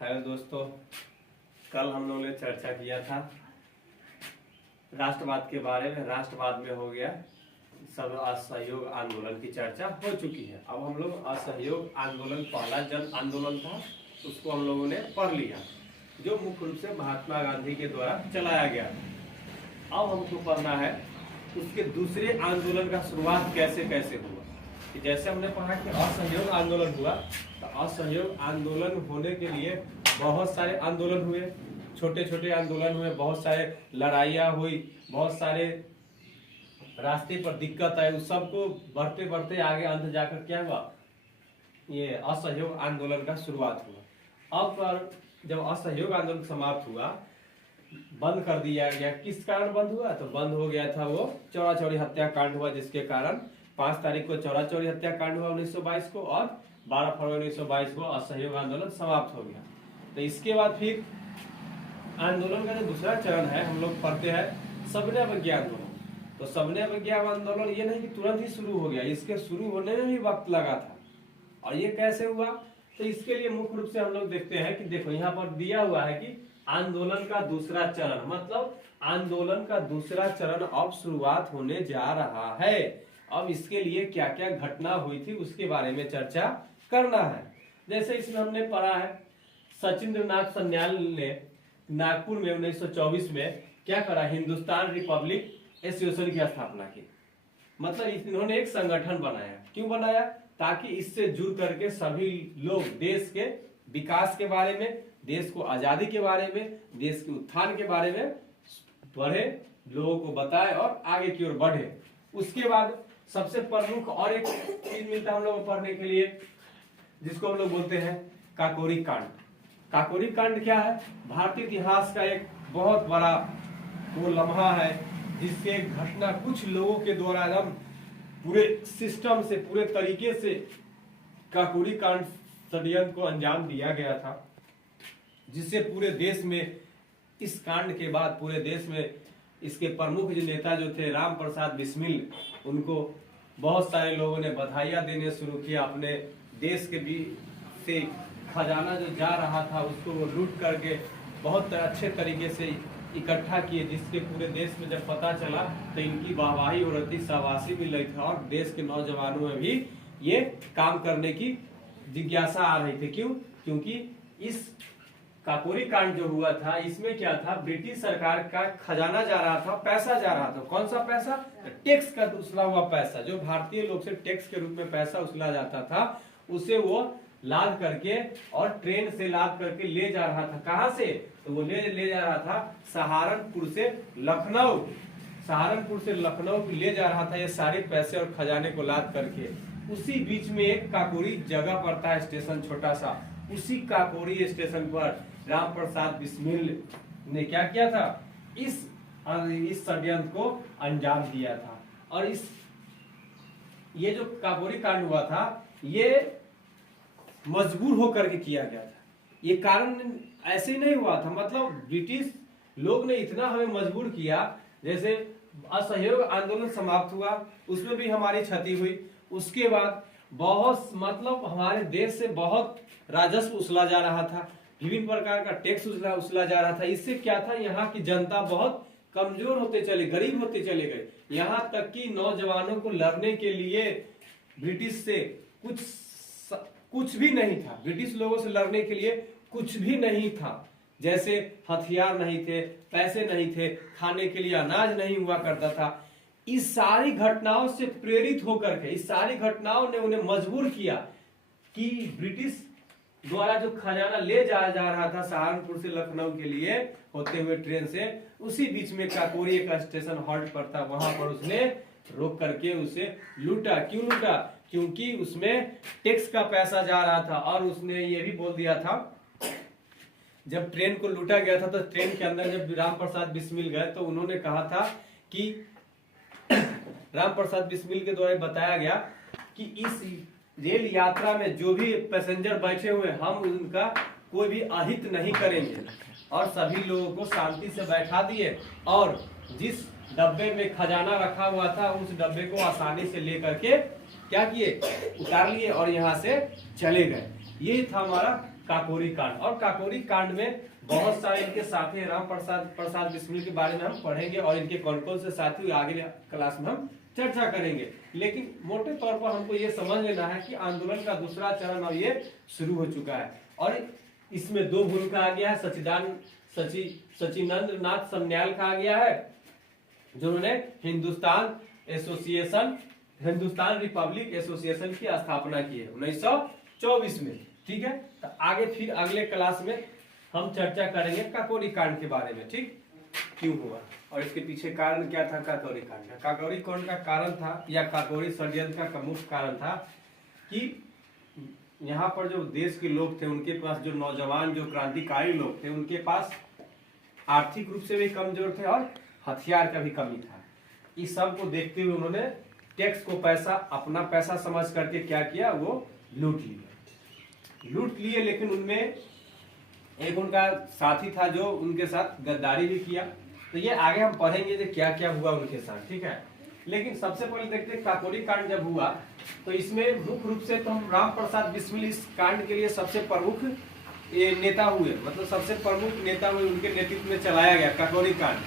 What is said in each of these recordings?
Hello दोस्तों, कल हम लोगों ने चर्चा किया था राष्ट्रवाद के बारे में। राष्ट्रवाद में हो गया सब असहयोग आंदोलन की चर्चा हो चुकी है। अब हम लोग असहयोग आंदोलन पहला जन आंदोलन था, उसको हम लोगों ने पढ़ लिया, जो मुख्य रूप से महात्मा गांधी के द्वारा चलाया गया था। अब हमको पढ़ना है उसके दूसरे आंदोलन का शुरुआत कैसे कैसे हुआ। कि जैसे हमने पढ़ा कि असहयोग आंदोलन हुआ, तो असहयोग आंदोलन होने के लिए बहुत सारे आंदोलन हुए, छोटे छोटे आंदोलन हुए, बहुत सारे लड़ाइयाँ हुई, बहुत सारे रास्ते पर दिक्कत आई, उस सबको बढ़ते बढ़ते आगे अंत जाकर क्या हुआ, ये असहयोग आंदोलन का शुरुआत हुआ। अब पर जब असहयोग आंदोलन समाप्त हुआ, बंद कर दिया गया। किस कारण बंद हुआ? तो बंद हो गया था वो चौरा चौरी हत्याकांड हुआ, जिसके कारण 5 तारीख को चौरा चौरी हत्याकांड हुआ 1922 को, और 12 फरवरी 1922 को असहयोग आंदोलन समाप्त हो गया। तो इसके बाद फिर आंदोलन का जो दूसरा चरण है, हम लोग पढ़ते हैं सविनय अवज्ञा आंदोलन। तो सविनय अवज्ञा आंदोलन ये नहीं कि तुरंत ही शुरू हो गया, इसके शुरू होने में भी वक्त लगा था। और ये कैसे हुआ? तो इसके लिए मुख्य रूप से हम लोग देखते हैं कि देखो यहाँ पर दिया हुआ है कि आंदोलन का दूसरा चरण, मतलब आंदोलन का दूसरा चरण अब शुरुआत होने जा रहा है। अब इसके लिए क्या क्या घटना हुई थी उसके बारे में चर्चा करना है। जैसे इसमें हमने पढ़ा है सचिंद्र नाथ सन्याल ने नागपुर में 1924 में क्या करा, हिंदुस्तान रिपब्लिक एसोसिएशन की स्थापना की। मतलब इन्होंने एक संगठन बनाया। क्यों बनाया? ताकि इससे जुड़ करके सभी लोग देश के विकास के बारे में, देश को आजादी के बारे में, देश के उत्थान के बारे में पढ़े, लोगों को बताए और आगे की ओर बढ़े। उसके बाद सबसे प्रमुख और एक चीज मिलता है हम लोग को पढ़ने के लिए, जिसको हम लोग बोलते हैं काकोरी कांड। काकोरी कांड क्या है? भारतीय इतिहास का एक बहुत बड़ा वो लम्हा है, जिसके घटना कुछ लोगों के द्वारा एकदम पूरे सिस्टम से, पूरे तरीके से काकोरी कांड षड्यंत्र को अंजाम दिया गया था, जिससे पूरे देश में इस कांड के बाद पूरे देश में इसके प्रमुख जो नेता जो थे राम प्रसाद बिस्मिल, उनको बहुत सारे लोगों ने बधाइयां देने शुरू किया। अपने देश के भी से खजाना जो जा रहा था उसको वो लूट करके बहुत अच्छे तरीके से इकट्ठा किए, जिसके पूरे देश में जब पता चला तो इनकी वाहवाही हो रही थी, शाबाशी मिल रही थी, और देश के नौजवानों में भी ये काम करने की जिज्ञासा आ रही थी। क्यों? क्योंकि इस काकोरी कांड जो हुआ था, इसमें क्या था, ब्रिटिश सरकार का खजाना जा रहा था, पैसा जा रहा था। कौन सा पैसा? टैक्स का उछला हुआ पैसा, जो भारतीय लोग से टैक्स के रूप में पैसा उछला जाता था, उसे वो लाद करके और ट्रेन से लाद करके ले जा रहा था। कहां से? तो वो ले जा रहा था सहारनपुर से लखनऊ। सहारनपुर से लखनऊ ले जा रहा था ये सारे पैसे और खजाने को लाद करके। उसी बीच में एक काकोरी जगह पड़ता है, स्टेशन छोटा सा, उसी काकोरी स्टेशन पर राम प्रसाद बिस्मिल ने क्या किया था, इस षड्यंत्र को अंजाम दिया था। और ये जो काकोरी कांड हुआ था, ये मजबूर होकर के किया गया था। ये कारण ऐसे ही नहीं हुआ था, मतलब ब्रिटिश लोग ने इतना हमें मजबूर किया। जैसे असहयोग आंदोलन समाप्त हुआ, उसमें भी हमारी क्षति हुई। उसके बाद बहुत मतलब हमारे देश से बहुत राजस्व उछला जा रहा था, विभिन्न प्रकार का टैक्स उछला जा रहा था। इससे क्या था, यहाँ की जनता बहुत कमजोर होते चले, गरीब होते चले गए। यहाँ तक कि नौजवानों को लड़ने के लिए ब्रिटिश से कुछ भी नहीं था। ब्रिटिश लोगों से लड़ने के लिए कुछ भी नहीं था। जैसे हथियार नहीं थे, पैसे नहीं थे, खाने के लिए अनाज नहीं हुआ करता था। इस सारी घटनाओं से प्रेरित होकर के, इस सारी घटनाओं ने उन्हें मजबूर किया कि ब्रिटिश द्वारा जो खजाना ले जा रहा था सहारनपुर से लखनऊ के लिए होते हुए ट्रेन से, उसी बीच में काकोरी एक स्टेशन हॉल्ट पर था, वहां पर उसने रोक करके उसे लूटा। क्यों लूटा? क्योंकि उसमें टैक्स का पैसा जा रहा था। और उसने ये भी बोल दिया था, जब ट्रेन को लूटा गया था तो ट्रेन के अंदर जब राम प्रसाद बिस्मिल गए तो उन्होंने कहा था कि राम प्रसाद बिस्मिल के द्वारा बताया गया कि इस रेल यात्रा में जो भी पैसेंजर बैठे हुए, हम उनका कोई भी अहित नहीं करेंगे, और सभी लोगों को शांति से बैठा दिए। और जिस डब्बे में खजाना रखा हुआ था, उस डब्बे को आसानी से लेकर के क्या किए, उतार लिए और यहाँ से चले गए। ये था हमारा काकोरी कांड। और काकोरी कांड में बहुत सारे इनके साथी राम प्रसाद बिस्मिल के बारे में हम पढ़ेंगे और इनके कौन कौन से साथी आगे क्लास में हम चर्चा करेंगे। लेकिन मोटे तौर पर हमको ये समझ लेना है कि आंदोलन का दूसरा चरण अब ये शुरू हो चुका है और इसमें दो भूमिका आ गया है। सचिनंद्र नाथ समन्याल का आ गया है, जिन्होंने हिंदुस्तान रिपब्लिक एसोसिएशन की स्थापना की है 1924 में। ठीक है, तो आगे फिर अगले क्लास में हम चर्चा करेंगे काकोरी कांड के बारे में। ठीक, क्यों हुआ और इसके पीछे कारण क्या था काकोरी कांड का। काकोरी कांड का कारण था या काकोरी षड्यंत्र का मुख्य कारण था कि यहाँ पर जो देश के लोग थे उनके पास, जो नौजवान जो क्रांतिकारी लोग थे उनके पास आर्थिक रूप से भी कमजोर थे और हथियार का भी कमी था। इस सब को देखते हुए उन्होंने टैक्स को पैसा अपना पैसा समझ करके क्या किया, वो लूट लिए। लेकिन उनमें एक उनका साथी था जो उनके साथ गद्दारी भी किया। तो ये आगे हम पढ़ेंगे कि क्या क्या हुआ उनके साथ। ठीक है, लेकिन सबसे पहले देखते हैं काकोरी कांड जब हुआ तो इसमें मुख्य रूप से तो हम राम प्रसाद बिस्मिल इस कांड के लिए सबसे प्रमुख नेता हुए, मतलब सबसे प्रमुख नेता हुए, उनके नेतृत्व में चलाया गया काकोरी कांड।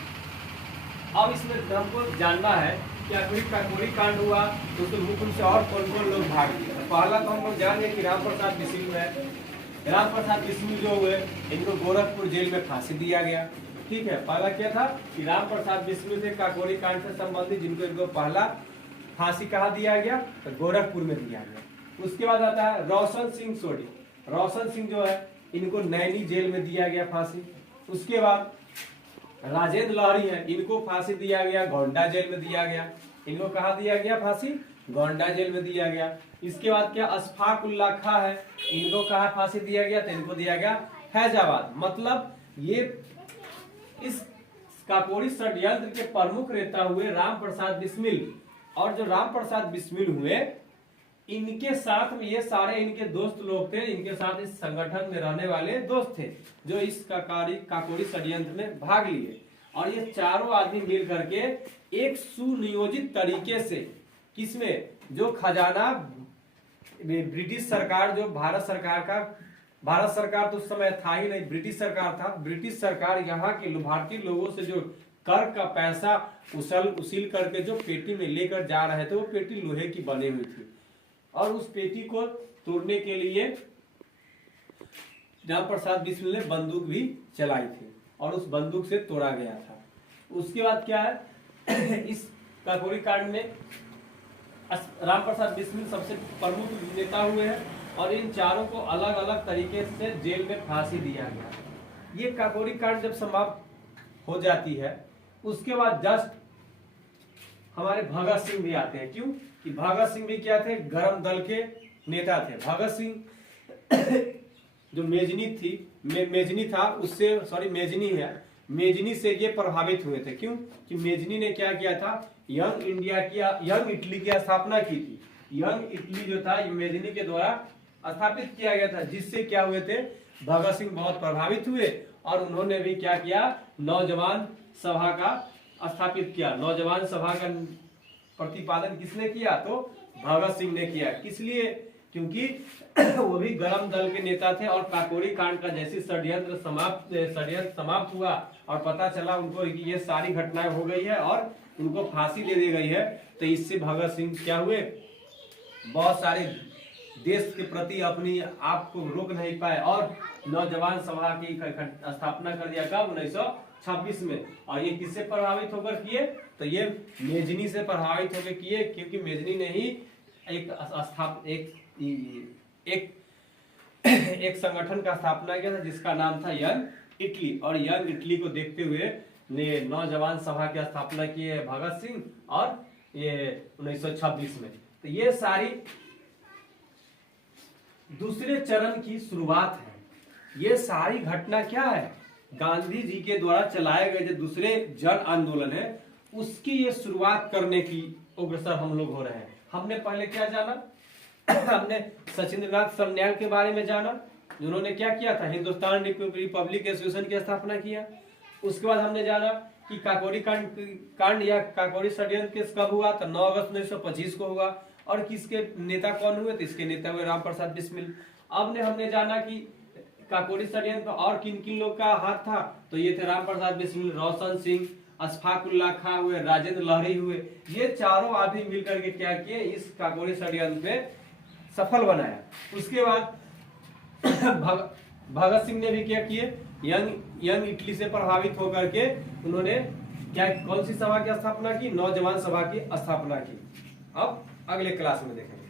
अब इसमें हमको जानना है कि आखिर काकोरी कांड हुआ तो उसमें मुख्य रूप से और कौन कौन लोग भाग लिए। पहला तो हम लोग जान गए कि राम प्रसाद बिस्मिल है। राम प्रसाद बिस्मिल जो हुए इनको गोरखपुर जेल में फांसी दिया गया। ठीक है, पहला क्या था कि राम प्रसाद बिस्मिल थे काकोरी कांड से संबंधित, जिनको इनको पहला फांसी कहाँ दिया गया, तो गोरखपुर में दिया गया। उसके बाद आता है रोशन सिंह जो है इनको नैनी जेल में दिया गया फांसी। उसके बाद राजेंद्र लहरी है, इनको फांसी दिया गया गोंडा जेल में दिया गया। इनको कहाँ दिया गया फांसी, गोंडा जेल में दिया गया। इसके बाद क्या अशफाक उल्ला खां है, इनको कहाँ फांसी दिया गया, तो इनको दिया गया फैजाबाद। मतलब ये इस काकोरी षड्यंत्र के प्रमुख नेता हुए राम प्रसाद बिस्मिल। और जो राम प्रसाद बिस्मिल हुए इनके साथ में ये सारे इनके दोस्त लोग थे, इनके साथ इस संगठन में रहने वाले दोस्त थे जो इस काकोरी षड्यंत्र में भाग लिए। और ये चारों आदमी मिल करके एक सुनियोजित तरीके से किसमें, जो खजाना ब्रिटिश सरकार, जो भारत सरकार तो उस समय था ही नहीं, ब्रिटिश सरकार था। ब्रिटिश सरकार यहाँ के भारतीय लोगों से जो कर का पैसा उसील करके जो पेटी में लेकर जा रहे थे, वो पेटी लोहे की बनी हुई थी और उस पेटी को तोड़ने के लिए राम प्रसाद बिस्मिल ने बंदूक भी चलाई थी और उस बंदूक से तोड़ा गया था। उसके बाद क्या है इस काकोरी कांड में राम प्रसाद बिस्मिल सबसे प्रमुख नेता हुए हैं और इन चारों को अलग अलग तरीके से जेल में फांसी दिया गया। ये काकोरी कांड जब समाप्त हो जाती है उसके बाद जस्ट हमारे भगत सिंह भी आते हैं। क्यों कि भगत सिंह भी क्या थे, गरम दल के नेता थे। भगत सिंह जो मेजनी से ये प्रभावित हुए थे। क्यों कि मेजनी ने क्या किया था, यंग इटली की स्थापना की थी। यंग इटली जो था मेजनी के द्वारा स्थापित किया गया था, जिससे क्या हुए थे, भगत सिंह बहुत प्रभावित हुए और उन्होंने भी क्या किया, नौजवान सभा का स्थापित किया। नौजवान सभा का प्रतिपादन किसने किया, तो भगत सिंह ने किया। किस लिए, क्योंकि वो भी गरम दल के नेता थे और काकोरी कांड का जैसे षड्यंत्र समाप्त हुआ और पता चला उनको कि ये सारी घटनाएं हो गई है और उनको फांसी दे दी गई है, तो इससे भगत सिंह क्या हुए, बहुत सारे देश के प्रति अपनी आप को रोक नहीं पाए और नौजवान सभा की स्थापना कर दिया। कब, 1926 में। और ये किससे प्रभावित होकर किए, तो ये मेजनी से प्रभावित होकर किए, क्योंकि मेजनी ने ही एक संगठन का स्थापना किया था जिसका नाम था यंग इटली। और यंग इटली को देखते हुए ने नौजवान सभा की स्थापना की है भगत सिंह और ये 1926 में। तो ये सारी दूसरे चरण की शुरुआत है। ये सारी घटना क्या है, गांधी जी के द्वारा चलाए गए जो दूसरे जन आंदोलन है उसकी ये शुरुआत करने की अग्रसर हम लोग हो रहे हैं। हमने पहले क्या जाना हमने सचिंद्रनाथ समन्याल के बारे में जाना, जिन्होंने क्या किया था, हिंदुस्तान रिपब्लिक एसोसिएशन की स्थापना किया। उसके बाद हमने जाना कि काकोरी कांड या काकोरी षड्यंत्र कब हुआ, तो 9 अगस्त 1925 को हुआ। और किसके नेता कौन हुए, तो इसके नेता हुए राम प्रसाद बिस्मिल। अब ने हमने जाना कि काकोरी षड्यंत्र और किन किन लोग का हाथ था, तो ये थे राम प्रसाद बिस्मिल, रोशन सिंह, अशफाक उल्लाह खां हुए, राजेंद्र लहरी हुए। ये चारों आदमी मिलकर के क्या किए, इस काकोरी षड्यंत्र में सफल बनाया। उसके बाद भगत सिंह ने भी क्या किए, यंग इटली से प्रभावित होकर के उन्होंने क्या, कौन सी सभा की स्थापना की, नौजवान सभा की स्थापना की। अब अगले क्लास में देखेंगे।